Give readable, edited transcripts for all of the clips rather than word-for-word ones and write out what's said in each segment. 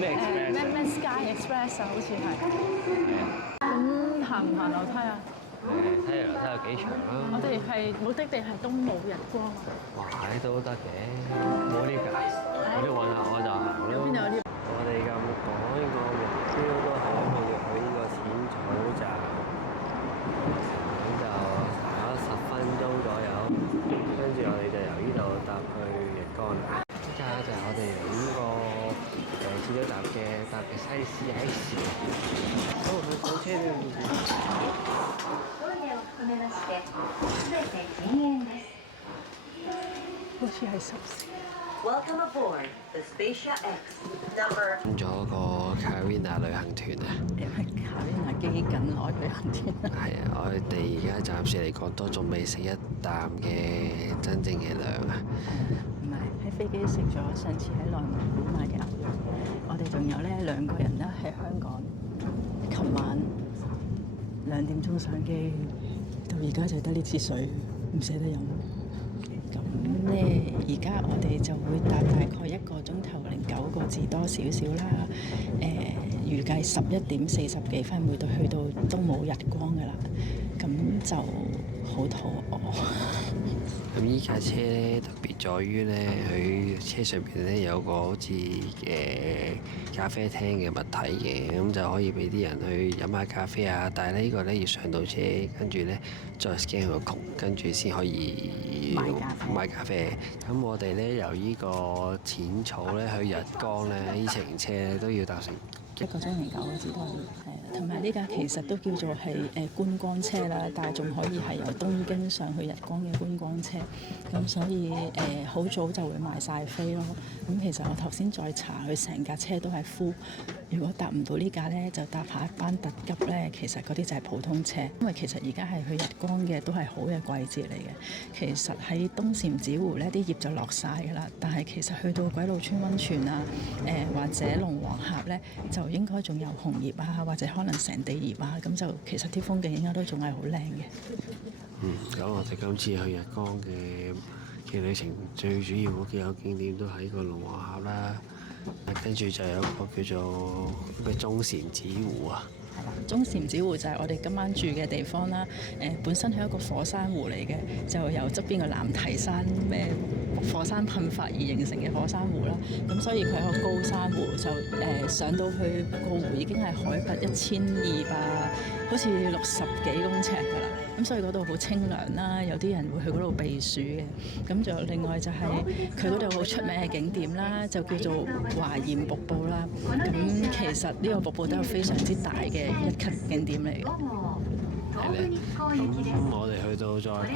咩 Express 啊？咩 Sky Express 啊，好似係。咁行唔行樓梯啊？睇下樓梯有幾長我啦。哋係目的地係東武日光啊。哇，喺都得嘅，冇 lift 㗎，有 lift 揾下我就行咯。邊度有 lift？我哋咁講呢個目標都係因為要去呢個淺草站，咁就行咗10分鐘左右，跟住我哋就由呢度搭去日光啦。依家就係我哋嚟呢個淺草站嘅搭嘅西 CX。好，佢上車啦。好似係10時。Welcome aboard the Spacia X number 咗個 Carina 旅行團啊！因為Carina基近來旅行團。係啊，我哋而家暫時嚟講都仲未食一啖嘅真正嘅糧啊！唔係喺飛機食咗上次喺內蒙古買嘅牛肉，我哋仲有咧2個人咧喺香港，琴晚2點鐘上機，到而家就得呢支水，唔捨得飲。咁咧，而家我哋就會搭大概1個鐘頭零9個字多少少啦。預計11點40幾分會去到東武日光㗎啦。咁就好肚餓。咁依架車咧特別在於咧，佢車上邊咧有個好似咖啡廳嘅物體嘅，咁就可以俾啲人去飲下咖啡啊。但係咧呢個咧要上到車，跟住咧再 scan 佢個曲，跟住先可以買咖啡。咁我哋咧由呢個淺草咧去日光咧，呢程車咧都要搭成1個鐘零9個字都係啊，同埋呢架其實都叫做係觀光車啦，但係仲可以係由東京上去日光嘅觀光車，咁所以好早就會賣晒飛咯。咁其實我頭先再查，佢成架車都係 full。如果搭唔到呢架呢，就搭下一班特急呢。其實嗰啲就係普通車，因為其實而家係去日光嘅都係好嘅季節嚟嘅。其實喺東禪寺湖呢啲葉就落晒㗎啦，但係其實去到鬼路村溫泉啊，或者龍王峽呢，就應該仲有紅葉啊，或者可能成地葉啊，咁就其實啲風景應該都仲係好靚嘅。咁我哋今次去日光嘅旅程，最主要嗰幾個景點都喺個龍王峽啦，跟住就有一個叫做咩中禪寺湖啊。係啦，中禪寺湖就係我哋今晚住嘅地方啦。本身係一個火山湖嚟嘅，就由側邊個男提山咩火山噴發而形成嘅火山湖啦。咁所以佢係一個高山湖，就上到去個湖已經係海拔1200，好似60幾公尺㗎啦。咁所以嗰度好清涼啦，有啲人會去嗰度避暑嘅。咁仲有另外就係佢嗰度好出名嘅景點啦，就叫做華嚴瀑布啦。咁其實呢個瀑布都係非常之大嘅一級景點嚟嘅。係咧，咁我哋去到再拍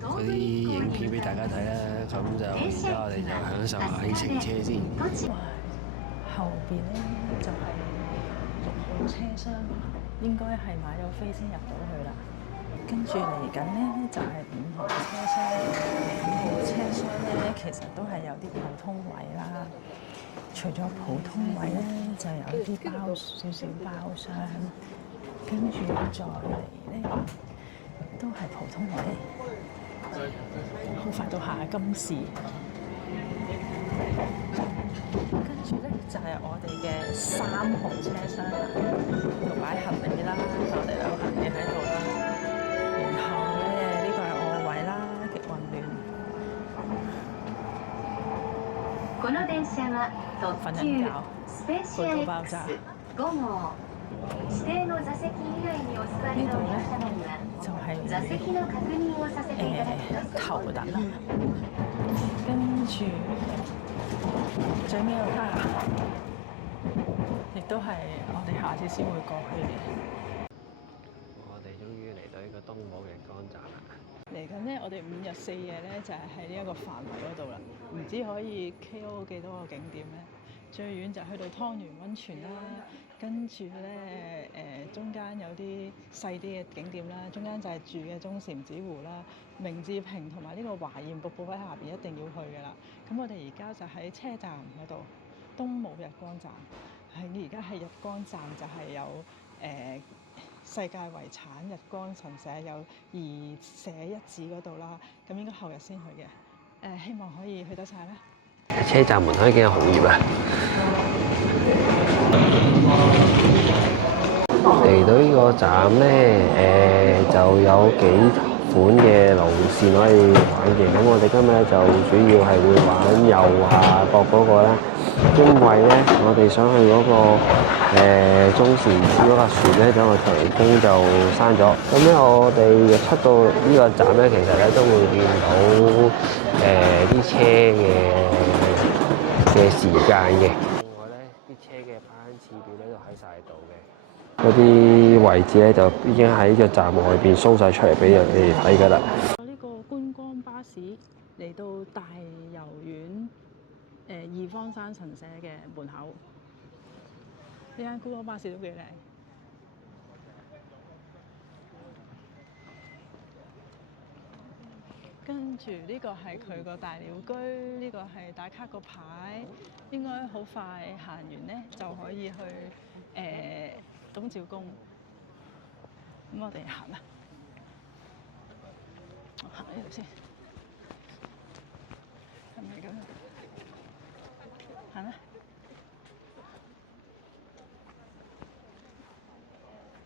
嗰啲影片俾大家睇啦。咁就而家我哋就享受下呢程車先。後邊呢就係6號車廂，應該係買咗飛先入到去啦。跟住嚟緊呢就係5號車廂，5號車廂呢其實都係有啲普通位啦。除咗普通位呢，就有啲少少包廂，跟住再嚟呢都係普通位。好快到下金士，跟住呢就係我哋嘅3號車廂啦，度擺行李啦，我哋有行李喺度啦。然後呢，呢個係我位啦，極混亂。この電車は特急スペシア X 5号。指定の座席以外にお座りの皆様には座席の確認をさせていただきます。頭等啦，跟住最尾個卡，亦都係我哋下次先會過去嘅。我哋終於嚟到呢個東武日光站啦。嚟緊呢，我哋5日4夜呢，就係喺呢一個範圍嗰度啦。唔知可以 KO 幾多個景點呢？最遠就去到湯源溫泉啦，跟住呢，中間有啲細啲嘅景點啦，中間就係住嘅中禪寺湖啦、明治坪同埋呢個華嚴瀑布喺下邊一定要去嘅啦。咁我哋而家就喺車站嗰度，東武日光站。而家係日光站就係有世界遺產日光神社有二社一寺嗰度啦，咁應該後日先去嘅。希望可以去得晒啦。車站門口已經有紅葉啊！嚟到呢個站咧，就有幾款嘅路線可以玩嘅。咁我哋今日就主要係會玩右下角嗰個啦，因為咧我哋想去嗰個中禪寺嗰架船咧，就個停工就閂咗。咁咧我哋出到呢個站咧，其實咧都會見到啲車嘅時間嘅。另外咧，啲車嘅班次表咧都喺晒度嘅。嗰啲位置咧就已經喺個站外邊 show 曬出嚟俾人哋睇㗎啦。呢個觀光巴士嚟到大柔苑二荒山神社嘅門口，呢間觀光巴士都幾靚。跟住呢個係佢個大鳥居，呢個係打卡個牌，應該好快行完咧就可以去東照宮。咁我哋行啦，我行呢度先，係咪咁？行啦，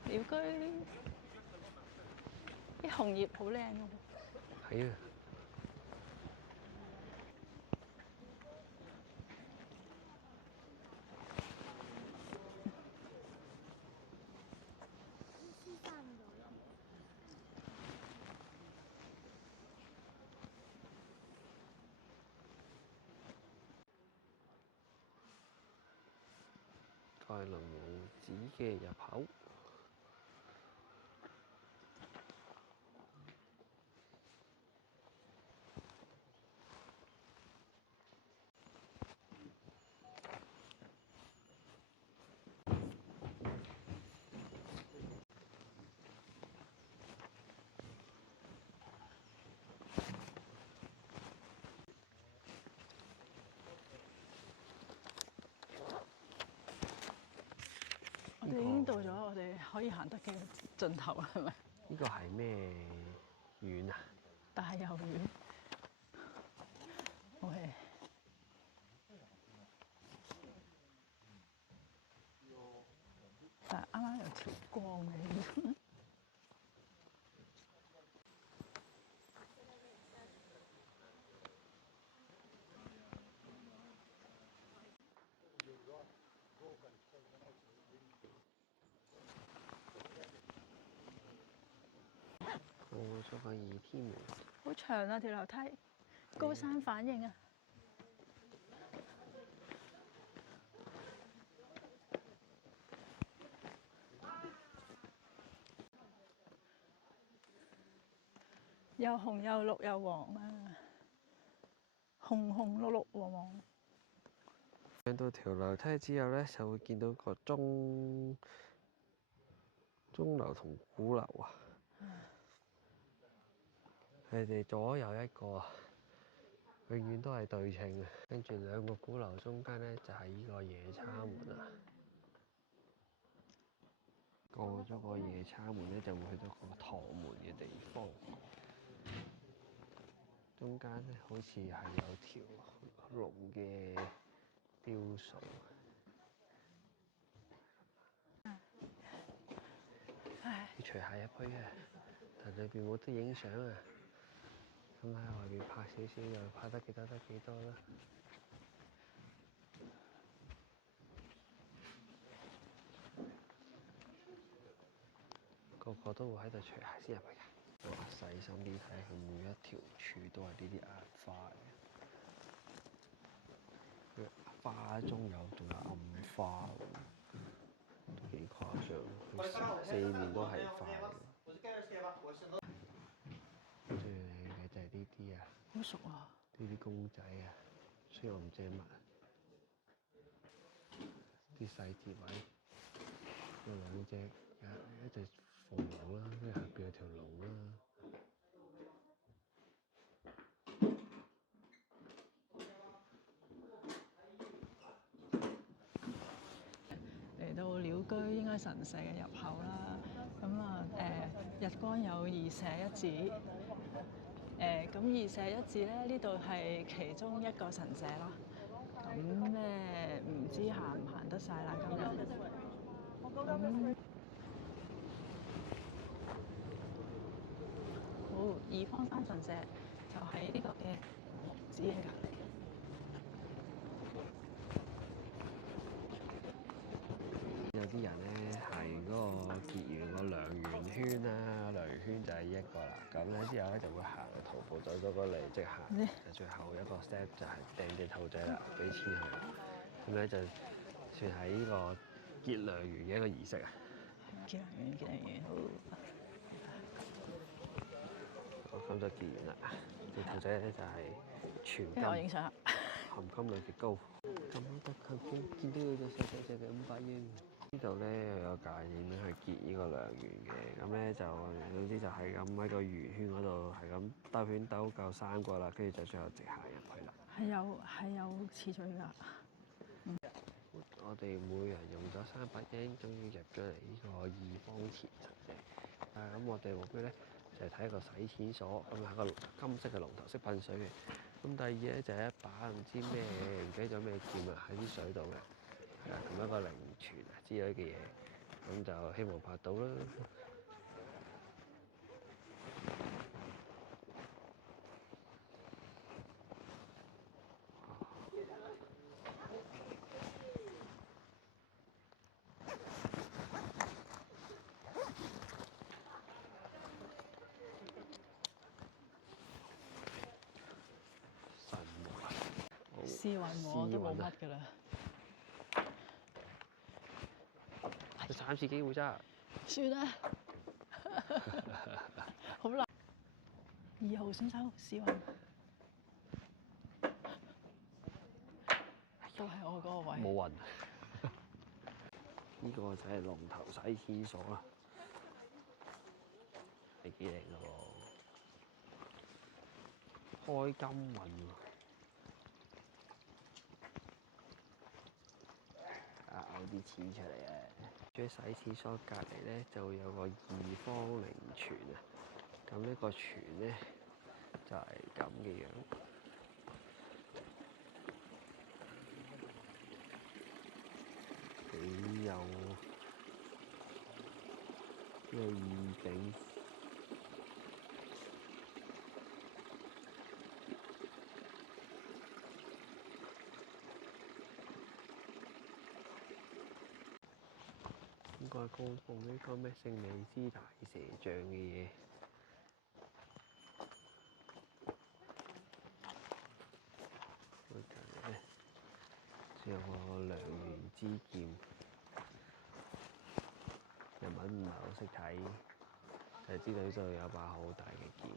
鳥居啲紅葉好靚喎。係啊。蓋龍王寺嘅入口。我哋已經到咗，我哋可以行得嘅盡頭啦，係咪？呢個係咩苑啊？大柔苑。OK。但係啱啱有條光嘅。過咗個二天門。好長啊條樓梯，高山反應啊！又紅又綠又黃啊！紅紅綠綠黃黃。上到條樓梯之後咧，就會見到個鐘樓同鼓樓啊。佢哋左右一個啊，永遠都係對稱嘅。跟住兩個鼓樓中間咧，就係呢個夜叉門啊。過咗個夜叉門咧，就會去到個唐門嘅地方。中間咧，好似係有條龍嘅雕塑。要除鞋入去啊，但裏邊冇得影相啊。咁喺外邊拍少少，又拍得幾多得幾多啦。個個都會喺度除鞋先入去㗎。哇！細心啲睇，佢每一條柱都係呢啲壓花嘅。花中仲有暗花喎，都幾誇張。佢四面都係花嘅。最靚嘅就係呢啲啊！好熟啊！呢啲公仔啊，雖然我唔知係乜，啲細節位有兩隻，一隻鳳凰啦，跟住下邊有條龍啦。嚟到鳥居應該神社嘅入口啦，咁啊日光有二舍一寺，咁二舍一寺咧呢度係其中一個神社咯。咁咧唔知行唔行得晒啦今日。好，二方山神社就喺呢個嘅木子嘅隔離。有啲人咧行完嗰個結完個兩圓圈啦，兩圓圈就係一個啦。咁咧之後咧就會行徒步走咗過嚟，即行就最後一個 step 就係掟隻兔仔啦，俾錢佢。咁咧就算係呢個結良緣嘅一個儀式啊。結良緣，好。咁就結完啦。隻兔仔咧就係全跟住我影相。含金量極高。咁得佢見到佢隻細細隻嘅500英。呢度咧又有戒點去結呢個良緣嘅，咁咧就總之就係咁喺個圓圈嗰度係咁兜圈兜夠3個啦，跟住就最後直行入去啦。係有次序㗎。我哋每人用咗300英，終於入咗嚟呢個二方田神社。咁我哋目標咧就係睇一個洗錢所，咁係個金色嘅龍頭識噴水嘅。咁第二咧就係一把唔知咩唔記得咗咩劍啊喺啲水度嘅。係啦，同一個靈泉啊之類嘅嘢，咁就希望拍到啦。神木，試運我都冇乜㗎啦。3次機會咋？算啦，好難。2號選手試運，都係我嗰個位。冇運。呢個就係龍頭洗錢所啦，係幾靚㗎喎，開金運喎。嘔啲錢出嚟啊！喺洗廁所隔離咧，就會有個二方靈泉啊。咁呢個泉咧就係咁嘅樣，幾有意境。應該供奉呢個咩聖美之大蛇像嘅嘢。嗰陣咧，仲有個良緣之劍，日文唔係好識睇，就知道呢度有把好大嘅劍。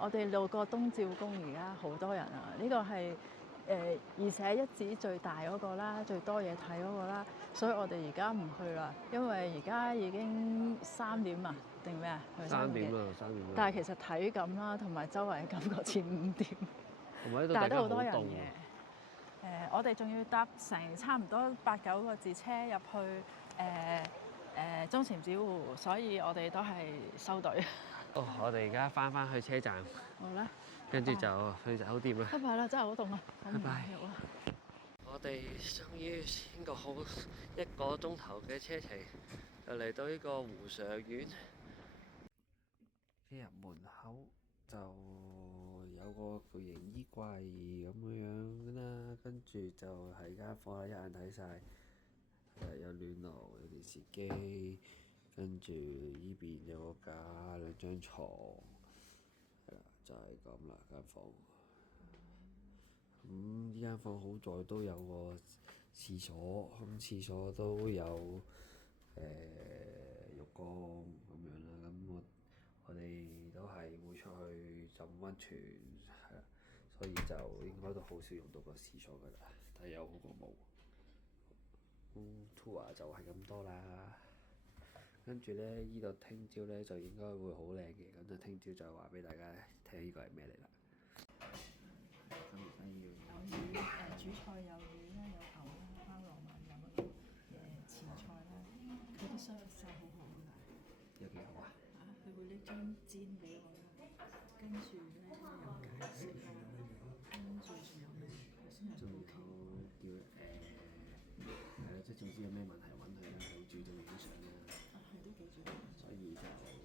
我哋路過東照宮，而家好多人啊！呢個係而且一指最大嗰個啦，最多嘢睇嗰個啦，所以我哋而家唔去啦，因為而家已經3點啊，定咩啊？3點啦，3點啦。但係其實體感啦，同埋周圍嘅感覺似5點。同埋呢度但係都好多人嘅。我哋仲要搭成差唔多8、9個字車入去中禪寺湖，所以我哋都係收隊。我哋而家翻去車站。好啦。跟住就去酒店啦。拜拜啦，真係好凍啊！拜拜。我哋終於經過好1個鐘頭嘅車程，就嚟到呢個湖上苑。一入門口就有個巨型衣櫃咁樣啦，跟住就係間房一眼睇晒，有暖爐，有電視機，跟住依邊有個架，2張床。係啦，就係咁啦間房。呢間房好在都有個廁所，廁所都有浴缸咁樣啦。咁我哋都係會出去浸溫泉，係啦，所以就應該都好少用到個廁所噶啦。但係有好過冇。tour 就係咁多啦。跟住咧，依度聽朝咧就應該會好靚嘅，咁就聽朝就話俾大家聽呢個係咩嚟啦。咁而家要有主菜有魚啦，有牛啦，包羅萬有嗰啲前菜啦，佢啲 service 真係好好㗎。有幾好啊？佢會拎張氈俾我啦，跟住咧有解釋啦，跟住知有咩問題揾佢啦，好主動影相啦。係都幾主動。所以就